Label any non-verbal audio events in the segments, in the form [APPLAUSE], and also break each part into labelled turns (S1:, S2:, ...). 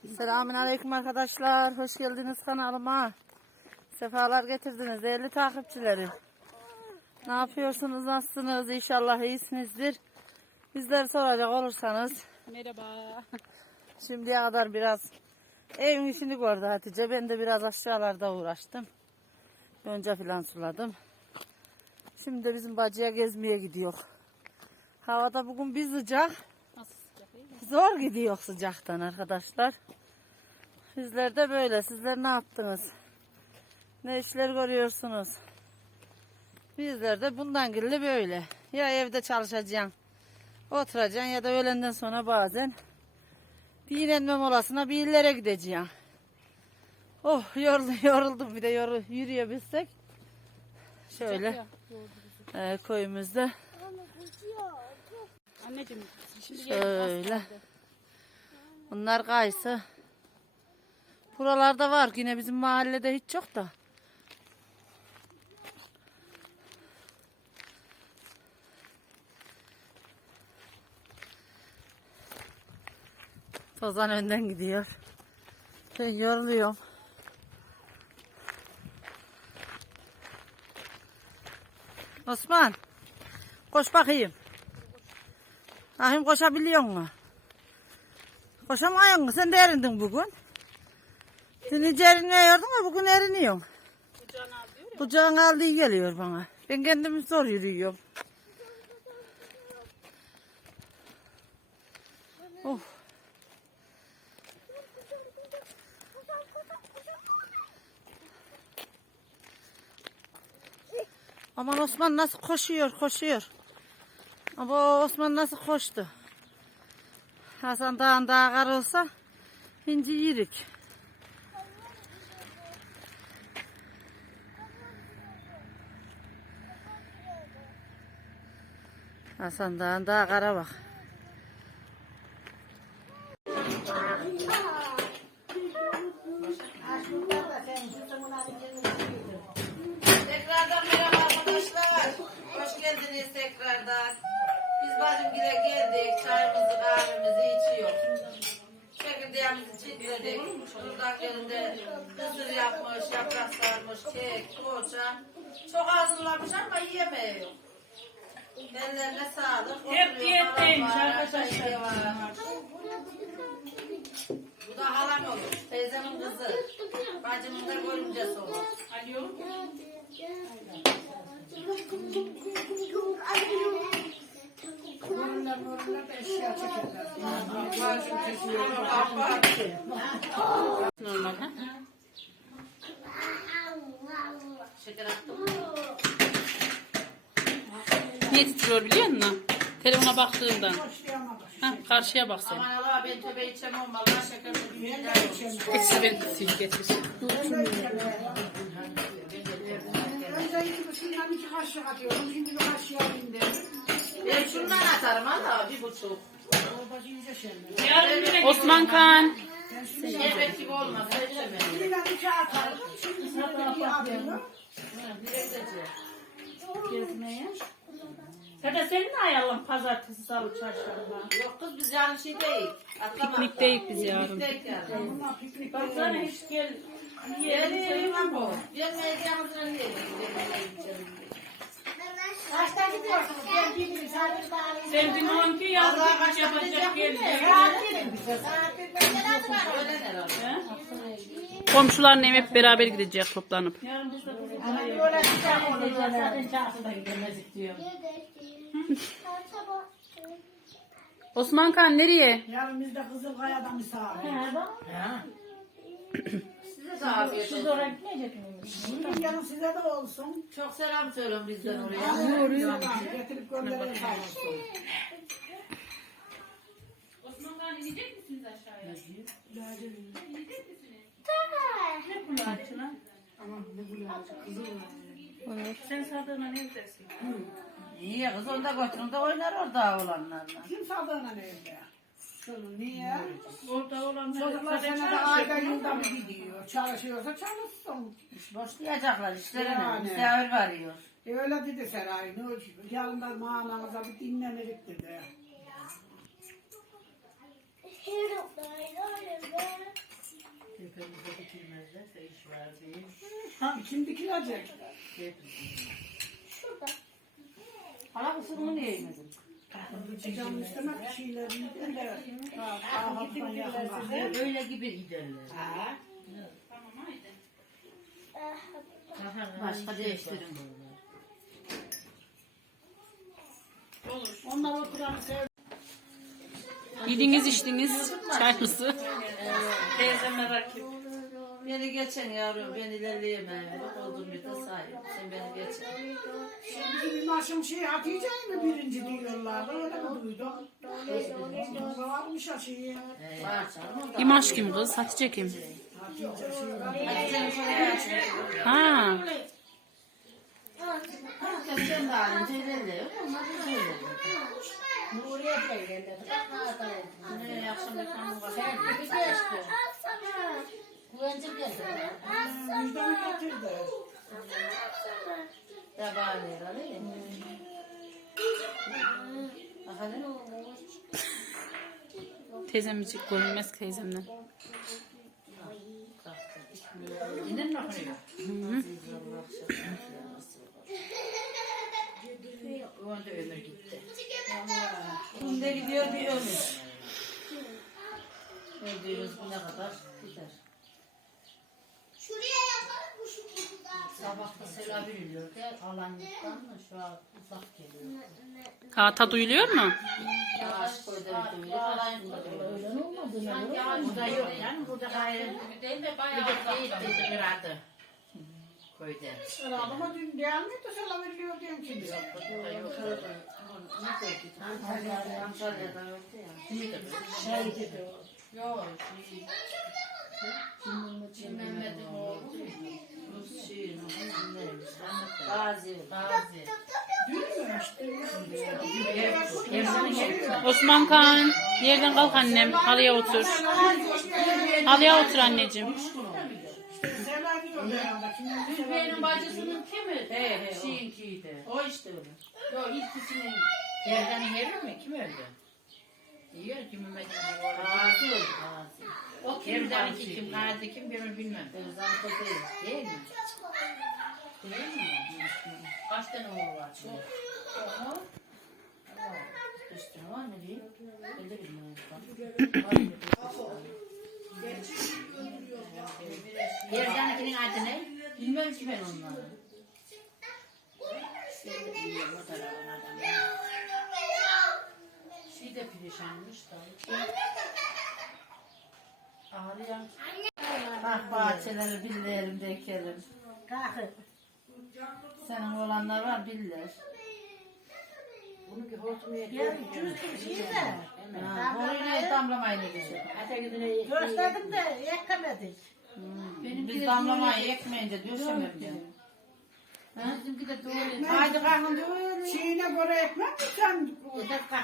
S1: Selamünaleyküm arkadaşlar. Hoş geldiniz kanalıma. Sefalar getirdiniz değerli takipçilerim. Ne yapıyorsunuz? Nasılsınız? İnşallah iyisinizdir. Bizleri soracak olursanız
S2: Merhaba.
S1: şimdiye kadar biraz evin işini gördü Hatice. Ben de biraz aşağılarda uğraştım. Önce filan suladım. Şimdi de bizim bacıya gezmeye gidiyor. Havada bugün bir sıcak.
S2: Nasıl sıcak iyi mi?
S1: Zor gidiyor sıcaktan arkadaşlar. Sizler de böyle. Sizler ne yaptınız? Ne işler görüyorsunuz? Bizler de bundan gibi böyle. Ya evde çalışacaksın, oturacaksın ya da öğlenden sonra bazen dinlenme molasına bir illere gideceksin. Oh yoruldum, [LAUGHS] yoruldum bir de yoru, yürüyebilsek. Şöyle e, köyümüzde
S2: Anneciğim şimdi
S1: Şöyle. Bunlar kayısı. Buralarda var yine bizim mahallede hiç yok da. Tozan önden gidiyor. Ben yoruluyorum. Osman. Koş bakayım. Ahim koşabiliyor musun? Koşamıyorsun mu? Sen de erindin bugün. Dün hiç erinmiyordun ama bugün eriniyorsun.
S2: Kucağına al diyor ya.
S1: Kucağına aldığı geliyor bana. Ben kendimi zor yürüyorum. Oh. Aman Osman nasıl koşuyor, koşuyor. Ama Osman nasıl koştu. Hasan dağın daha kar olsa inci yirik. Hasan dağın daha kara bak. Tekrardan merhaba arkadaşlar. Hoş geldiniz tekrardan. Bacımgile geldik. Çayımızı kahvemizi içiyoruz. Çekirdeğimizi çitledik. Çocuklar yerinde kısır yapmış, yaprak sarmış, kek, poğaça. Çok hazırlamış ama yiyemiyor. Ellerine sağlık.
S2: Hep arkadaşlar.
S1: şey. Bu da halam olur. Teyzemin kızı. Bacımın da görümcesi olur.
S2: Alo. Normal ha?
S1: Şeker attım.
S2: Niye titriyor biliyor musun? Telefona baktığından. Ha, karşıya bak sen.
S1: Aman Allah ben tövbe içemem. Vallahi şeker olmuş.
S2: Getir ben sil getir.
S3: Önce iki şundan iki kaşık atıyorum. Şimdi bir kaşığa indirdim.
S1: Ben şundan atarım Allah bir buçuk.
S2: Osman Kan.
S1: Şerbet gibi olmaz.
S3: Şimdi ben iki atarım. Şimdi de bir atıyorum.
S4: Dede sen ne ayarlan pazartesi, salı, çarşamba?
S1: Yok kız biz yarın şey değil.
S2: Piknikteyiz biz yarın.
S1: Piknik yani.
S3: Bunlar piknik
S4: Baksana hiç gel.
S1: Yerim
S4: Yiyelim
S1: sevmem bu. Gelmeyeceğimizin önünde.
S3: Kaçta gidiyorsunuz? Ben bilmiyorum. Sadece bari.
S4: Sen dün on ki yazdık
S1: Vallahi
S4: hiç yapacak gel.
S3: Saat verin bize. Saat verin.
S1: Öyle herhalde.
S2: Komşularla hep beraber gidecek toplanıp.
S4: Yarın biz de kızım
S3: Ama böyle sıcak olur.
S4: gideceğiz. Zaten çarşıda gidemezdik diyor. [LAUGHS]
S2: Osman Kan nereye?
S3: Yarın biz de Kızılkaya'da misafir.
S4: He bak.
S1: Size de afiyet
S4: Siz
S1: olsun.
S4: oraya gitmeyecek miydiniz?
S3: Bugün yarın size de olsun.
S1: Çok selam söylüyorum bizden oraya.
S3: Getirip gönderelim sağ olsun.
S2: Osman Kan inecek misiniz aşağıya?
S4: Ne kulağın lan?
S3: Aman ne bulacak Kızılkaya.
S4: Sen sadığına ne dersin?
S1: İyi ya kız onda götürün de oynar orada olanlarla.
S3: Kim sağlığına ne evde? Şunu niye?
S4: Orada olanlar
S3: Çocuklar senede ayda yılda bir gidiyor. Çalışıyorsa çalışsın.
S1: Boşlayacaklar işlerine.
S3: Yani.
S1: Misafir varıyor.
S3: E öyle dedi Seray. Ne olacak? Yarın da manamıza bir dinlenirik dedi.
S5: Die, don't die.
S3: Tam kim dikilecek?
S1: Hala kusurunu niye yemedin?
S3: İstemek bir şeylerini de ağzından yakın bakıyor.
S2: Öyle gibi giderler.
S3: Ha.
S4: Tamam haydi.
S2: Başka değiştirin.
S4: Olur.
S3: Onlar oturan.
S4: Yediniz içtiniz çayınızı.
S6: Teyzeme rakip.
S1: Beni geçen yavrum ben ilerleyemem. Oldum bir de sahip. Sen beni geçen.
S3: Bizim imajım şey Hatice mi birinci diyorlardı öyle mi duydum? Varmış ya şeyi.
S1: Var canım. o da.
S4: İmaş kim kız? Hatice kim?
S3: Hatice şey.
S4: Ha.
S1: Herkes kendi halinde ilerliyor. Onlar da ilerliyor.
S2: Nuriye de ilerledi. Bak ne
S1: akşam ekranı var.
S2: Sen gibi geçti. Güvence geldi.
S3: Müjdemi getirdi.
S1: Yabani herhalde. Bakalım.
S4: Teyzemcik görünmez teyzemden.
S2: Yine mi okunuyor? Onda ömür gitti.
S1: Şimdi gidiyor bir ömür. Öldüğümüz güne kadar gider.
S7: Şuraya yapalım mı şu kutuda?
S2: Sabahta selam veriliyor de Alanya'dan da şu an uzak geliyor.
S4: Hata duyuluyor mu?
S1: Yavaş koyda bir duyuyor. Alayım da duyuyor.
S2: Öyle olmadı ne? Burada yok yani burada gayrı. Değil de bayağı. Değil dedi aradı. Köyde.
S3: Arabama dün değil miydi selam veriliyor diyen kim diyor.
S1: Ne koydu? Antalya'da Antalya'da öldü ya.
S2: Şey dedi o. Yok. Şey. Cin Mehmet'in oğlu.
S1: Rus şiir. Neymiş?
S2: Gazi. Gazi. Hep
S4: Osman Kan. Yerden kalk annem. Halıya otur. Halıya otur anneciğim.
S2: Türkiye'nin bacısının kimi?
S1: He he. o.
S2: Şeyinkiydi.
S1: O işte öyle.
S2: Yok ilkisinin yerden yeri mi? Kim öldü? Diyor ki Mehmet'in oğlu.
S1: Gazi öldü Gazi.
S2: O kim ki kim? Gazi kim bilir bilmem.
S1: Erzan değil.
S2: Değil mi? Değil mi? Kaç tane oğlu var?
S1: Aha. Allah. Üstüne var mı diyeyim? Ben de bilmiyorum.
S2: Yerdanikinin adı ne?
S1: Bilmem ki ben onları.
S2: Şey de perişanmış da.
S1: Ağrıyan. Bak bahçeleri billerim dekelim. Senin olanlar var biller.
S2: Bunu bir hortumaya
S1: Ha, Oraya damlamayı ne güzel.
S2: Gösterdim de yakamedik.
S1: Biz damlamayı ekmeyince döşemem ben.
S2: Bizimki de doğru.
S1: Haydi kalkın diyor.
S3: Şeyine göre ekmek mi sen?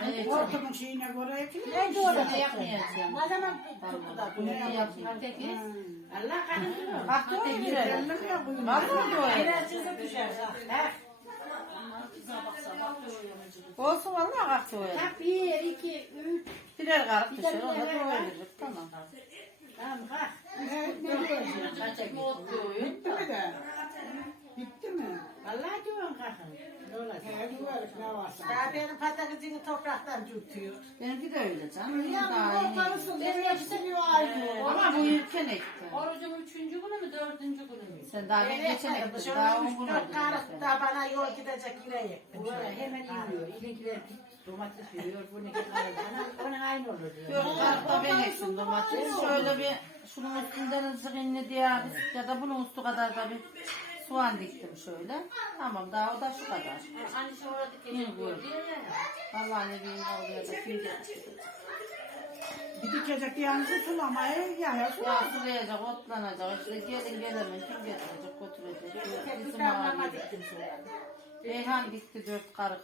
S1: Evet.
S3: Ortamın şeyine göre ekmek mi?
S2: Ne
S1: Şimdi yapmayacağım.
S2: Ne zaman tuttu
S1: Ne yapayım?
S2: Peki. Allah kahretsin.
S3: Ya buyurun.
S1: Var mı diyor?
S2: Birazcık düşer.
S1: Olsun vallahi kalktı öyle.
S2: Bak bir, iki, üç.
S1: Birer kalk düşer. Onda doyurur. Tamam.
S2: Tamam kalk.
S3: Ne, ne diyeceğim?
S2: Kaça gitti?
S3: Bitti mi de? Bitti mi?
S2: Vallahi diyorum kalkın. Ne olacak?
S3: He, duvarlık ne varsa.
S2: Daha benim patatesini topraktan tutuyor.
S1: Benimki de öyle canım.
S3: Ya
S1: Daha iyi.
S3: ortalıksın, hepsini aynı.
S1: Ama bu ülken ekti.
S2: Orucun üçüncü günü mü dördüncü günü mü?
S1: Sen daha bir geçen ektin. Daha on gün oldu.
S2: Dört karık da bana yol gidecek yine yektim. Böyle hemen yiyor. İlinkiler domates yiyor. Bunu karık. Onun aynı olur diyor.
S1: Yok kartta ben ektim domates. Şöyle bir şunun üstünden azıcık inli diye ya da bunun üstü kadar da bir soğan diktim şöyle. Tamam daha o da şu kadar.
S2: Hani sonra dikecek diyor diye ya.
S1: Vallahi ne bileyim oraya da kim gelecek.
S3: Bir dikecek yalnız sulamaya ya.
S1: Ya sulayacak, otlanacak. İşte gelin gelemem. Kim getirecek, götürecek. Bizim
S2: Bir
S1: aile.
S2: diktim sonra.
S1: Beyhan dikti dört karık.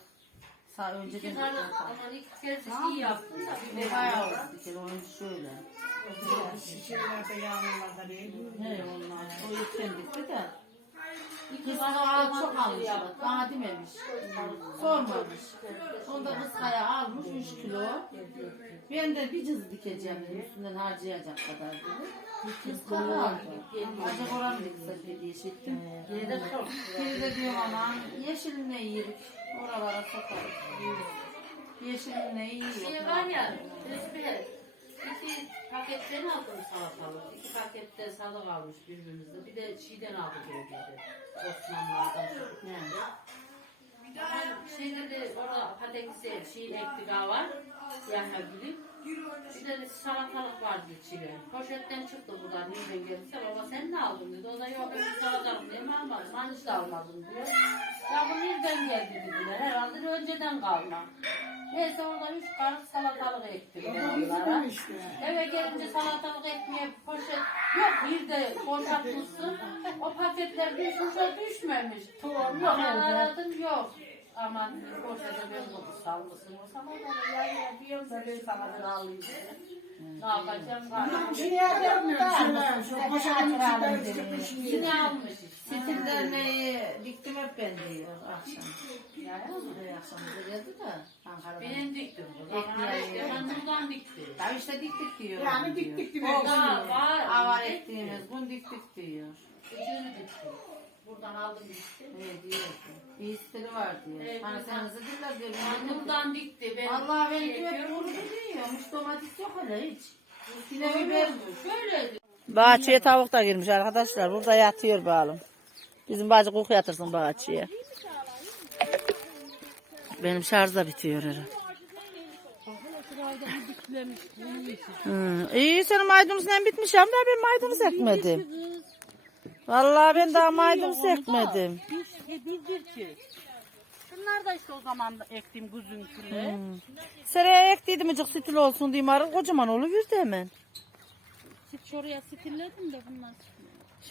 S1: Sağ önceden
S2: İki
S1: dikti.
S2: tane aman iki kez iyi yaptın da.
S1: Ve bayağı oldu dikti. Onun şöyle.
S3: Şişelerde yağmurlarda değil.
S1: Ne onlar? O yüzden dikti de. Kız kaya çok almış. Bana dememiş. Sormamış. Onda kız kaya almış 3 kilo. Ben de bir cız dikeceğim dedim. Üstünden harcayacak kadar dedi. Kız kaya aldı. Acaba oran dikse şey ettim.
S5: Yine de
S1: diyorum aman yeşiline yiyirik. Oralara sokarız. Yeşiline yiyor.
S2: Şey var ya, resmi iki paketten aldım salatalık. İki pakette salık almış birbirimizde. Bir de şeyden aldık öyle. Osmanlılardan. Yani şey dedi, orada patatesi şey ektik var. Yahya gibi. Bir de salatalık vardı içine. Poşetten çıktı buradan nereden gelirse. Sen ne aldın dedi. O da yok ben salatalık diye mi almadım. Hani işte almadım diyor. Ya bu nereden geldi dediler. Herhalde önceden kalma. Neyse orada üç kar salatalık ektim ben onlara. Eve gelince salatalık ekmeye poşet yok bir de boşaltmışsın. O paketler düşmüşe düşmemiş. Tohum yok aradım yok. Aman poşete ben bunu salmışsın. O salatalığı yani diyorum da ben sana bir alayım. Ne yapacağım?
S3: Şimdi poşetin içinden çıkmış yiyor.
S2: Yine almış.
S1: Sitim derneği diktim hep ben diyor akşam.
S2: Yani
S1: Buraya akşam geldi de Ankara'dan.
S2: benim diktim. Ben buradan diktim.
S1: Ya işte diktik diyor.
S3: Yani
S1: diyor.
S3: diktik.
S1: O
S2: Var, var.
S1: avar ettiğimiz gün diktik diyor.
S2: Ucunu diktim. Buradan aldım diktim.
S1: Ne diyor? Bir istiri var diyor.
S2: Evet,
S1: hani
S2: buradan-
S1: sen zıdırla diyor.
S2: Ben buradan dikti. Ben
S1: Allah beni
S2: şey
S1: diyor kurudu diyor. Hiç domates yok öyle hiç. Yine biber.
S2: Şöyle
S1: Bahçeye tavuk da girmiş arkadaşlar. Burada yatıyor bağlım. Bizim bacı koku yatırsın bahçeye. Benim şarj da bitiyor herhalde. Hı. İyi senin maydanoz nem bitmiş ama ben maydanoz ekmedim. Vallahi ben daha maydanoz ekmedim.
S4: Bir, bildir ki. Şunlar da işte o zaman da ektiğim güzünküle.
S1: Seraya ektiydim acık sütül olsun diyeyim arı kocaman oluverdi hemen.
S4: Sit şuraya stilledim de bunlar.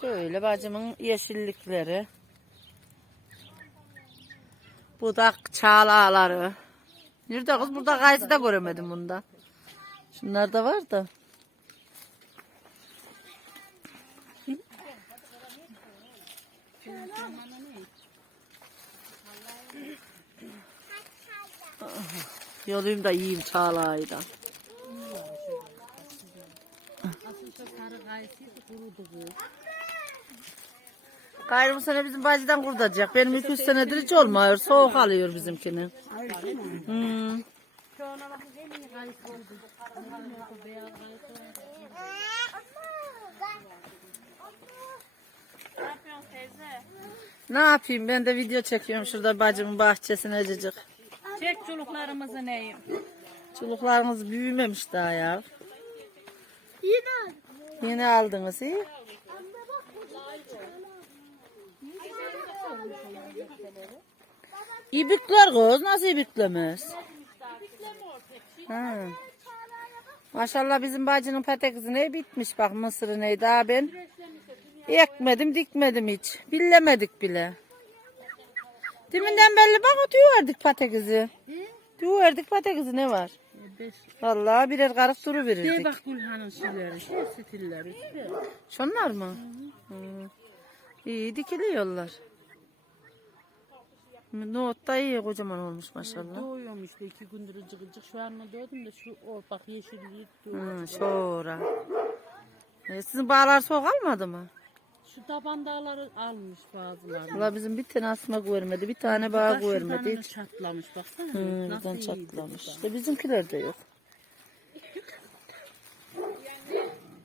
S1: Şöyle bacımın yeşillikleri. Budak çağlaları. Nerede kız? Burada kayısı da göremedim bunda. Şunlar da var da. Yoluyum da yiyeyim çağlayı da. Gayrı bu sene bizim bacıdan kurtacak. Benim iki üç senedir hiç olmuyor. Soğuk alıyor bizimkini. Hmm.
S4: Ne
S1: yapayım ben de video çekiyorum şurada bacımın bahçesine acıcık.
S4: Çek çuluklarımızı neyim?
S1: Çuluklarınız büyümemiş daha ya. Yine Yine aldınız iyi. İbikler kız nasıl ibiklemez? Ha. Maşallah bizim bacının patatesi ne bitmiş bak mısırı ne daha ben ekmedim dikmedim hiç. Billemedik bile. Deminden belli bak otuyordik patatesi. Tüverdik patatesi ne var? Vallahi birer karık duru
S4: De
S1: verirdik.
S4: bak Gülhan'ın şeyleri, şey stilleri.
S1: Şunlar mı? Hı. İyi dikiliyorlar. Nohut da iyi kocaman olmuş maşallah.
S4: Doğuyorum işte iki gündür ıcık ıcık. Şu an doğdum da şu o bak yeşilliği doğuyor.
S1: Hı, şora. E, sizin bağlar soğuk almadı mı?
S4: Şu taban dağları almış bazıları.
S1: Valla bizim bir tane asma görmedi. Bir tane bağ görmedi hiç.
S4: çatlamış baksana.
S1: Hı,
S4: Nasıl
S1: buradan
S4: iyiydi
S1: çatlamış.
S4: bu da.
S1: İşte bizimkiler de yok.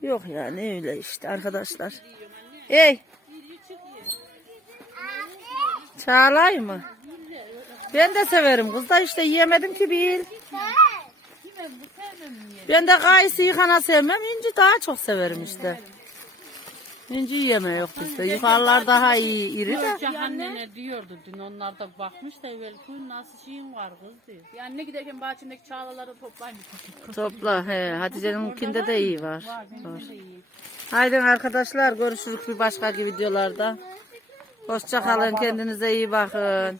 S1: Yok yani öyle işte arkadaşlar. Ey! Çağlay mı? Ben de severim kız da işte yiyemedim ki bil. Ben de kayısı yıkana sevmem. İnci daha çok severim işte. İnci yeme yok bizde. Yukarılar daha iyi iri de.
S4: Annene diyordu dün onlar da bakmış da evvel kuyun nasıl şeyin var kız diyor. Yani ne giderken bahçemdeki çağlaları toplayın. [LAUGHS]
S1: Topla he. Hatice'ninkinde de iyi var.
S4: Var iyi.
S1: Haydi arkadaşlar görüşürüz bir başka videolarda. Hoşça kalın kendinize iyi bakın.